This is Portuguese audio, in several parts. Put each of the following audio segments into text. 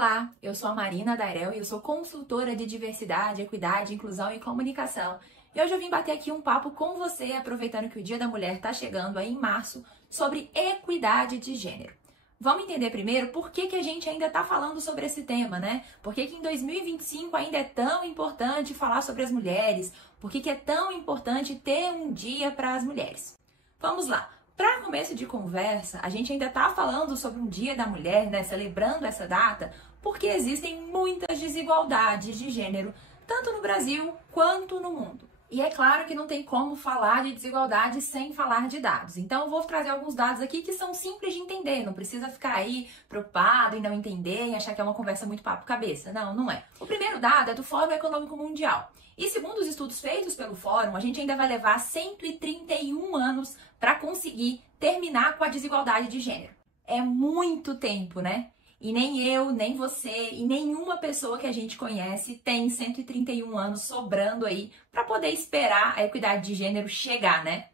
Olá, eu sou a Marina Dairel e eu sou consultora de diversidade, equidade, inclusão e comunicação. E hoje eu vim bater aqui um papo com você, aproveitando que o Dia da Mulher está chegando aí em março, sobre equidade de gênero. Vamos entender primeiro por que a gente ainda está falando sobre esse tema, né? Por que em 2025 ainda é tão importante falar sobre as mulheres? Por que é tão importante ter um dia para as mulheres? Vamos lá. Para começo de conversa, a gente ainda está falando sobre um Dia da Mulher, né? Celebrando essa data, porque existem muitas desigualdades de gênero, tanto no Brasil quanto no mundo. E é claro que não tem como falar de desigualdade sem falar de dados. Então eu vou trazer alguns dados aqui que são simples de entender. Não precisa ficar aí preocupado em não entender e achar que é uma conversa muito papo-cabeça. Não, não é. O primeiro dado é do Fórum Econômico Mundial. E segundo os estudos feitos pelo Fórum, a gente ainda vai levar 131 anos para conseguir terminar com a desigualdade de gênero. É muito tempo, né? E nem eu, nem você e nenhuma pessoa que a gente conhece tem 131 anos sobrando aí para poder esperar a equidade de gênero chegar, né?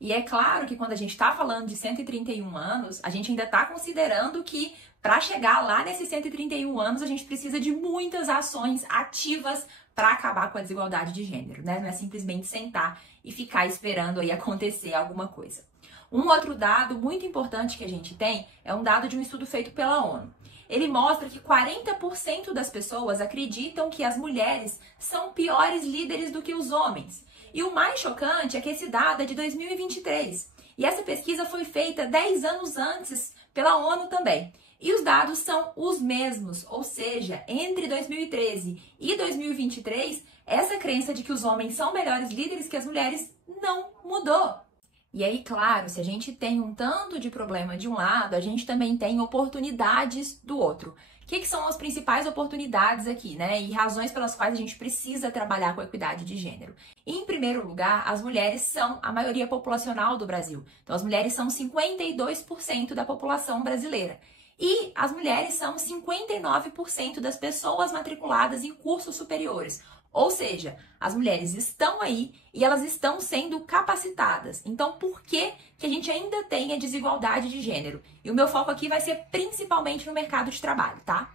E é claro que quando a gente está falando de 131 anos, a gente ainda está considerando que para chegar lá nesses 131 anos, a gente precisa de muitas ações ativas para acabar com a desigualdade de gênero, né? Não é simplesmente sentar e ficar esperando aí acontecer alguma coisa. Um outro dado muito importante que a gente tem é um dado de um estudo feito pela ONU. Ele mostra que 40% das pessoas acreditam que as mulheres são piores líderes do que os homens. E o mais chocante é que esse dado é de 2023. E essa pesquisa foi feita 10 anos antes pela ONU também. E os dados são os mesmos, ou seja, entre 2013 e 2023, essa crença de que os homens são melhores líderes que as mulheres não mudou. E aí, claro, se a gente tem um tanto de problema de um lado, a gente também tem oportunidades do outro. O que são as principais oportunidades aqui, né? E razões pelas quais a gente precisa trabalhar com a equidade de gênero. Em primeiro lugar, as mulheres são a maioria populacional do Brasil. Então, as mulheres são 52% da população brasileira. E as mulheres são 59% das pessoas matriculadas em cursos superiores. Ou seja, as mulheres estão aí e elas estão sendo capacitadas. Então, por que a gente ainda tem a desigualdade de gênero? E o meu foco aqui vai ser principalmente no mercado de trabalho, tá?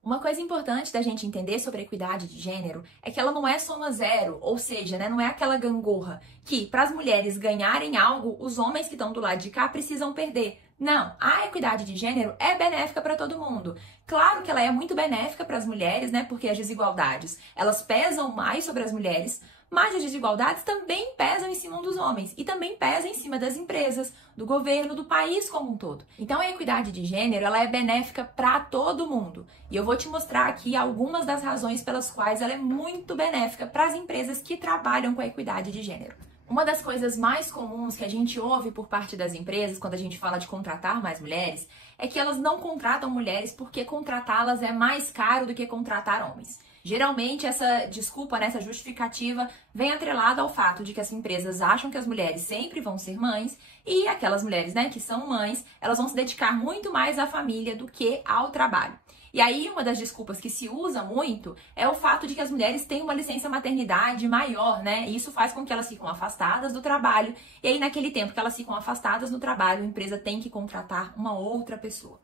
Uma coisa importante da gente entender sobre a equidade de gênero é que ela não é soma zero, ou seja, né, não é aquela gangorra que para as mulheres ganharem algo, os homens que estão do lado de cá precisam perder. Não, a equidade de gênero é benéfica para todo mundo. Claro que ela é muito benéfica para as mulheres, né, porque as desigualdades, elas pesam mais sobre as mulheres, mas as desigualdades também pesam em cima dos homens e também pesam em cima das empresas, do governo, do país como um todo. Então a equidade de gênero, ela é benéfica para todo mundo. E eu vou te mostrar aqui algumas das razões pelas quais ela é muito benéfica para as empresas que trabalham com a equidade de gênero. Uma das coisas mais comuns que a gente ouve por parte das empresas quando a gente fala de contratar mais mulheres é que elas não contratam mulheres porque contratá-las é mais caro do que contratar homens. Geralmente essa desculpa, né, essa justificativa vem atrelada ao fato de que as empresas acham que as mulheres sempre vão ser mães e aquelas mulheres, né, que são mães, elas vão se dedicar muito mais à família do que ao trabalho. E aí, uma das desculpas que se usa muito é o fato de que as mulheres têm uma licença maternidade maior, né? E isso faz com que elas ficam afastadas do trabalho. E aí, naquele tempo que elas ficam afastadas do trabalho, a empresa tem que contratar uma outra pessoa.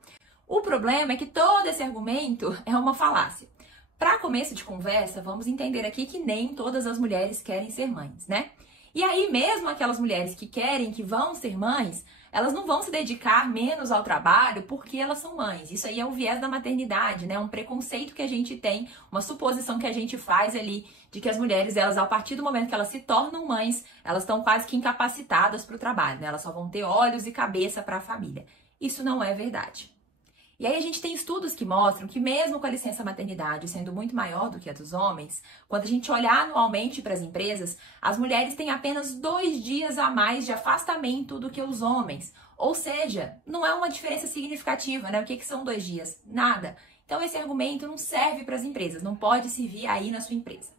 O problema é que todo esse argumento é uma falácia. Para começo de conversa, vamos entender aqui que nem todas as mulheres querem ser mães, né? E aí, mesmo aquelas mulheres que querem, que vão ser mães, elas não vão se dedicar menos ao trabalho porque elas são mães. Isso aí é o viés da maternidade, né? Um preconceito que a gente tem, uma suposição que a gente faz ali de que as mulheres, elas, a partir do momento que elas se tornam mães, elas estão quase que incapacitadas para o trabalho, né? Elas só vão ter olhos e cabeça para a família. Isso não é verdade. E aí a gente tem estudos que mostram que mesmo com a licença maternidade sendo muito maior do que a dos homens, quando a gente olhar anualmente para as empresas, as mulheres têm apenas 2 dias a mais de afastamento do que os homens. Ou seja, não é uma diferença significativa, né? O que são 2 dias? Nada. Então esse argumento não serve para as empresas, não pode servir aí na sua empresa.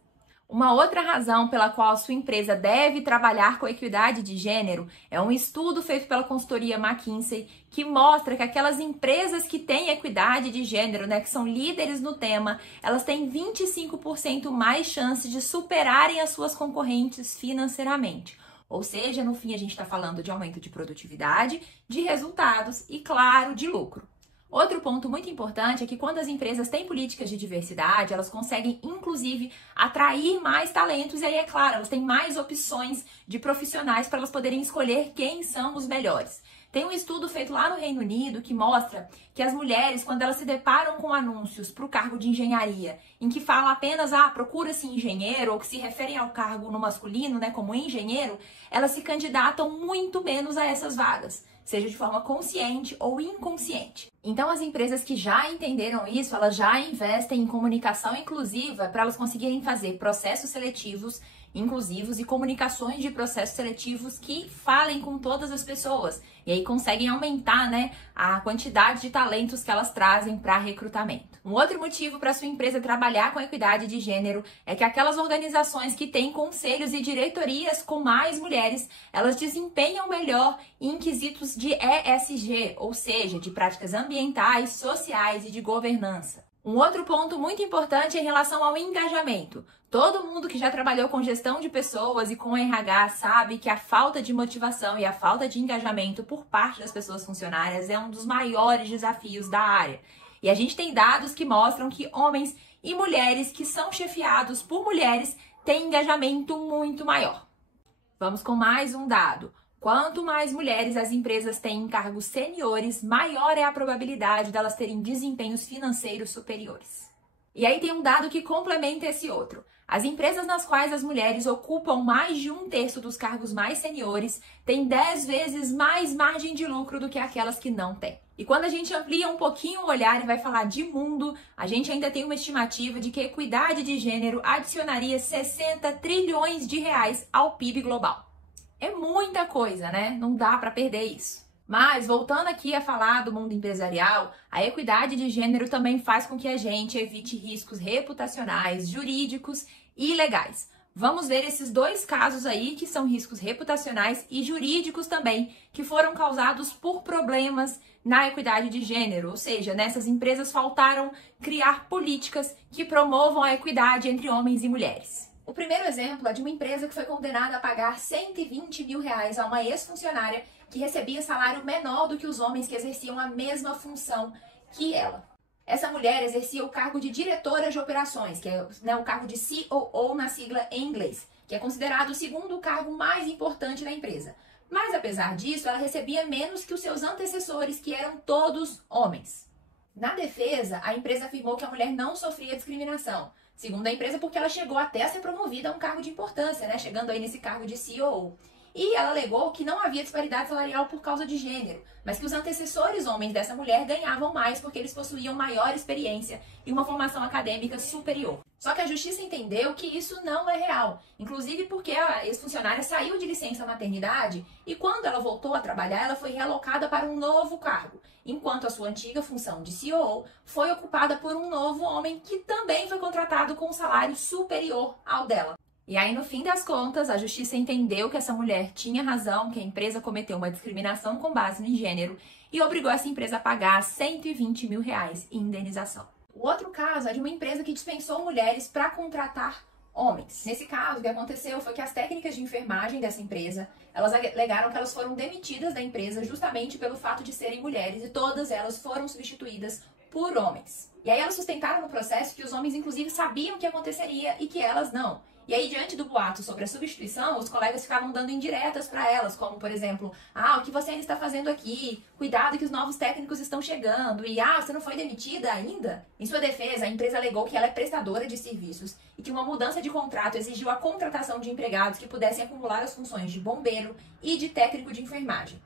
Uma outra razão pela qual a sua empresa deve trabalhar com a equidade de gênero é um estudo feito pela consultoria McKinsey que mostra que aquelas empresas que têm equidade de gênero, né, que são líderes no tema, elas têm 25% mais chances de superarem as suas concorrentes financeiramente. Ou seja, no fim a gente está falando de aumento de produtividade, de resultados e, claro, de lucro. Outro ponto muito importante é que quando as empresas têm políticas de diversidade, elas conseguem, inclusive, atrair mais talentos e aí, é claro, elas têm mais opções de profissionais para elas poderem escolher quem são os melhores. Tem um estudo feito lá no Reino Unido que mostra que as mulheres, quando elas se deparam com anúncios para o cargo de engenharia, em que fala apenas, procura-se engenheiro, ou que se referem ao cargo no masculino, né, como engenheiro, elas se candidatam muito menos a essas vagas, seja de forma consciente ou inconsciente. Então, as empresas que já entenderam isso, elas já investem em comunicação inclusiva para elas conseguirem fazer processos seletivos inclusivos e comunicações de processos seletivos que falem com todas as pessoas. E aí conseguem aumentar, né, a quantidade de talentos que elas trazem para recrutamento. Um outro motivo para sua empresa trabalhar com a equidade de gênero é que aquelas organizações que têm conselhos e diretorias com mais mulheres, elas desempenham melhor em quesitos de ESG, ou seja, de práticas ambientais, sociais e de governança. Um outro ponto muito importante é em relação ao engajamento. Todo mundo que já trabalhou com gestão de pessoas e com RH sabe que a falta de motivação e a falta de engajamento por parte das pessoas funcionárias é um dos maiores desafios da área. E a gente tem dados que mostram que homens e mulheres que são chefiados por mulheres têm engajamento muito maior. Vamos com mais um dado. Quanto mais mulheres as empresas têm em cargos seniores, maior é a probabilidade delas terem desempenhos financeiros superiores. E aí tem um dado que complementa esse outro. As empresas nas quais as mulheres ocupam mais de 1/3 dos cargos mais seniores têm 10 vezes mais margem de lucro do que aquelas que não têm. E quando a gente amplia um pouquinho o olhar e vai falar de mundo, a gente ainda tem uma estimativa de que a equidade de gênero adicionaria 60 trilhões de reais ao PIB global. É muita coisa, né? Não dá para perder isso. Mas, voltando aqui a falar do mundo empresarial, a equidade de gênero também faz com que a gente evite riscos reputacionais, jurídicos e legais. Vamos ver esses dois casos aí, que são riscos reputacionais e jurídicos também, que foram causados por problemas na equidade de gênero. Ou seja, nessas empresas faltaram criar políticas que promovam a equidade entre homens e mulheres. O primeiro exemplo é de uma empresa que foi condenada a pagar 120 mil reais a uma ex-funcionária que recebia salário menor do que os homens que exerciam a mesma função que ela. Essa mulher exercia o cargo de diretora de operações, que é, o cargo de COO na sigla em inglês, que é considerado o segundo cargo mais importante da empresa. Mas, apesar disso, ela recebia menos que os seus antecessores, que eram todos homens. Na defesa, a empresa afirmou que a mulher não sofria discriminação, segundo a empresa, porque ela chegou até a ser promovida a um cargo de importância, né? Chegando aí nesse cargo de COO. E ela alegou que não havia disparidade salarial por causa de gênero, mas que os antecessores homens dessa mulher ganhavam mais porque eles possuíam maior experiência e uma formação acadêmica superior. Só que a justiça entendeu que isso não é real, inclusive porque a ex-funcionária saiu de licença maternidade e quando ela voltou a trabalhar, ela foi realocada para um novo cargo, enquanto a sua antiga função de COO foi ocupada por um novo homem que também foi contratado com um salário superior ao dela. E aí, no fim das contas, a justiça entendeu que essa mulher tinha razão, que a empresa cometeu uma discriminação com base em gênero e obrigou essa empresa a pagar 120 mil reais em indenização. O outro caso é de uma empresa que dispensou mulheres para contratar homens. Nesse caso, o que aconteceu foi que as técnicas de enfermagem dessa empresa, elas alegaram que elas foram demitidas da empresa justamente pelo fato de serem mulheres e todas elas foram substituídas por homens. E aí elas sustentaram no processo que os homens, inclusive, sabiam o que aconteceria e que elas não. E aí, diante do boato sobre a substituição, os colegas ficavam dando indiretas para elas, como, por exemplo, o que você ainda está fazendo aqui? Cuidado que os novos técnicos estão chegando. E, você não foi demitida ainda? Em sua defesa, a empresa alegou que ela é prestadora de serviços e que uma mudança de contrato exigiu a contratação de empregados que pudessem acumular as funções de bombeiro e de técnico de enfermagem.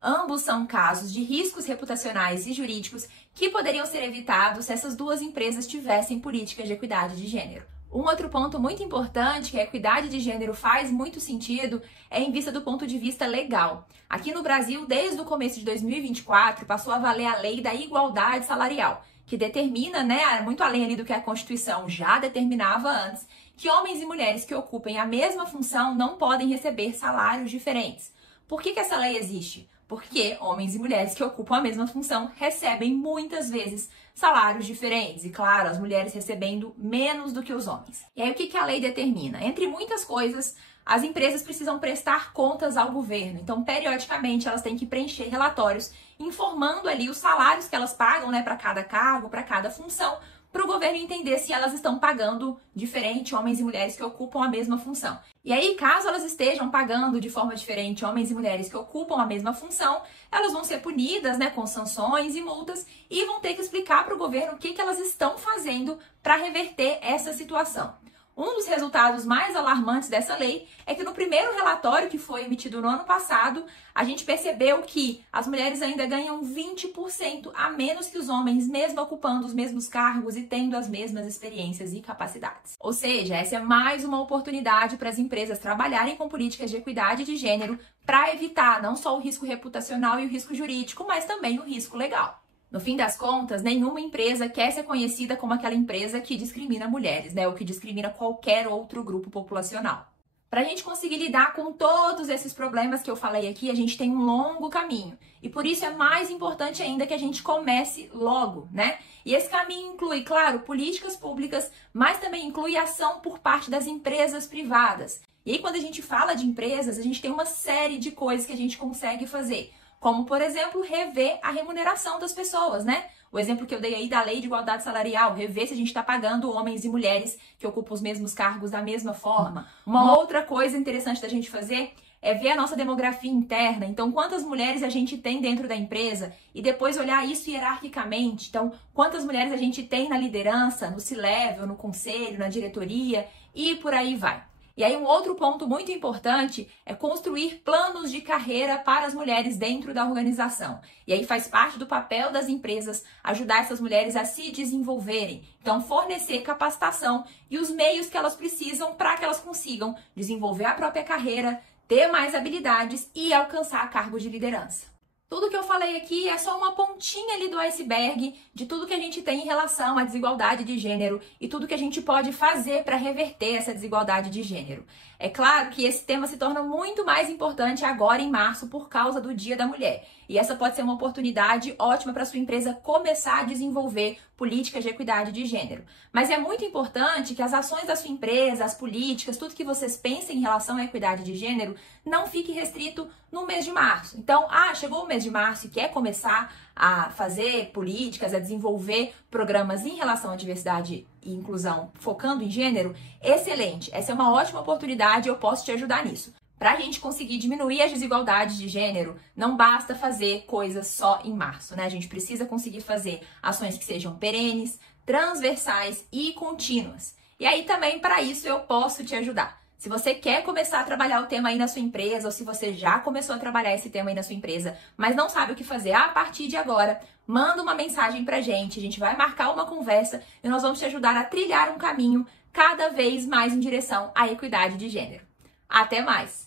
Ambos são casos de riscos reputacionais e jurídicos que poderiam ser evitados se essas duas empresas tivessem políticas de equidade de gênero. Um outro ponto muito importante que a equidade de gênero faz muito sentido é em vista do ponto de vista legal. Aqui no Brasil, desde o começo de 2024, passou a valer a lei da igualdade salarial, que determina, muito além ali do que a Constituição já determinava antes, que homens e mulheres que ocupem a mesma função não podem receber salários diferentes. Por que essa lei existe? Porque homens e mulheres que ocupam a mesma função recebem muitas vezes salários diferentes. E claro, as mulheres recebendo menos do que os homens. E aí o que a lei determina? Entre muitas coisas, as empresas precisam prestar contas ao governo. Então, periodicamente, elas têm que preencher relatórios informando ali os salários que elas pagam, né, para cada cargo, para cada função, para o governo entender se elas estão pagando diferente homens e mulheres que ocupam a mesma função. E aí, caso elas estejam pagando de forma diferente homens e mulheres que ocupam a mesma função, elas vão ser punidas, né, com sanções e multas e vão ter que explicar para o governo o que elas estão fazendo para reverter essa situação. Um dos resultados mais alarmantes dessa lei é que no primeiro relatório que foi emitido no ano passado, a gente percebeu que as mulheres ainda ganham 20% a menos que os homens, mesmo ocupando os mesmos cargos e tendo as mesmas experiências e capacidades. Ou seja, essa é mais uma oportunidade para as empresas trabalharem com políticas de equidade de gênero para evitar não só o risco reputacional e o risco jurídico, mas também o risco legal. No fim das contas, nenhuma empresa quer ser conhecida como aquela empresa que discrimina mulheres, né? Ou que discrimina qualquer outro grupo populacional. Para a gente conseguir lidar com todos esses problemas que eu falei aqui, a gente tem um longo caminho. E por isso é mais importante ainda que a gente comece logo, né? E esse caminho inclui, claro, políticas públicas, mas também inclui ação por parte das empresas privadas. E aí, quando a gente fala de empresas, a gente tem uma série de coisas que a gente consegue fazer. Como, por exemplo, rever a remuneração das pessoas, né? O exemplo que eu dei aí da lei de igualdade salarial, rever se a gente está pagando homens e mulheres que ocupam os mesmos cargos da mesma forma. Uma outra coisa interessante da gente fazer é ver a nossa demografia interna. Então, quantas mulheres a gente tem dentro da empresa e depois olhar isso hierarquicamente. Então, quantas mulheres a gente tem na liderança, no C-level, no conselho, na diretoria e por aí vai. E aí um outro ponto muito importante é construir planos de carreira para as mulheres dentro da organização. E aí faz parte do papel das empresas ajudar essas mulheres a se desenvolverem. Então fornecer capacitação e os meios que elas precisam para que elas consigam desenvolver a própria carreira, ter mais habilidades e alcançar cargo de liderança. Tudo que eu falei aqui é só uma pontinha ali do iceberg de tudo que a gente tem em relação à desigualdade de gênero e tudo que a gente pode fazer para reverter essa desigualdade de gênero. É claro que esse tema se torna muito mais importante agora em março por causa do Dia da Mulher. E essa pode ser uma oportunidade ótima para sua empresa começar a desenvolver políticas de equidade de gênero. Mas é muito importante que as ações da sua empresa, as políticas, tudo que vocês pensem em relação à equidade de gênero, não fique restrito no mês de março. Então, chegou o mês de março e quer começar a fazer políticas, a desenvolver programas em relação à diversidade e inclusão focando em gênero, excelente. Essa é uma ótima oportunidade e eu posso te ajudar nisso. Para a gente conseguir diminuir as desigualdades de gênero, não basta fazer coisas só em março, né? A gente precisa conseguir fazer ações que sejam perenes, transversais e contínuas. E aí também, para isso, eu posso te ajudar. Se você quer começar a trabalhar o tema aí na sua empresa, ou se você já começou a trabalhar esse tema aí na sua empresa, mas não sabe o que fazer a partir de agora, manda uma mensagem pra gente, a gente vai marcar uma conversa e nós vamos te ajudar a trilhar um caminho cada vez mais em direção à equidade de gênero. Até mais!